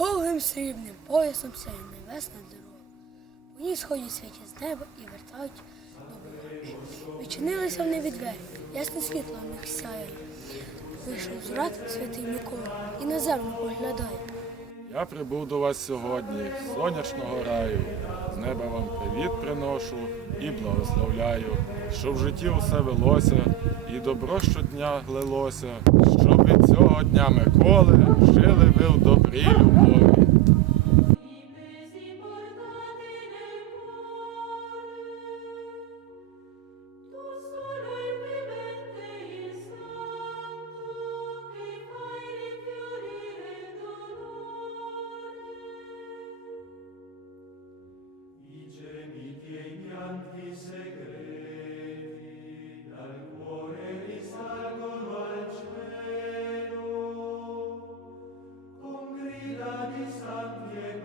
Довгим срібним поясом сяє небесна дорога. По ній сходять святі з неба і вертають добро. Відчинилися в небі двері, ясне світло в них сяє. Вийшов з рад святий Микола і на землю поглядає. Я прибув до вас сьогодні з сонячного раю. З неба вам привіт приношу і благословляю, щоб в житті усе велося, і добро щодня глилося, щоб від цього дня Миколи жили ви в добрій любові. tanti segreti dal cuore risalgono al cielo. Con grida di santi e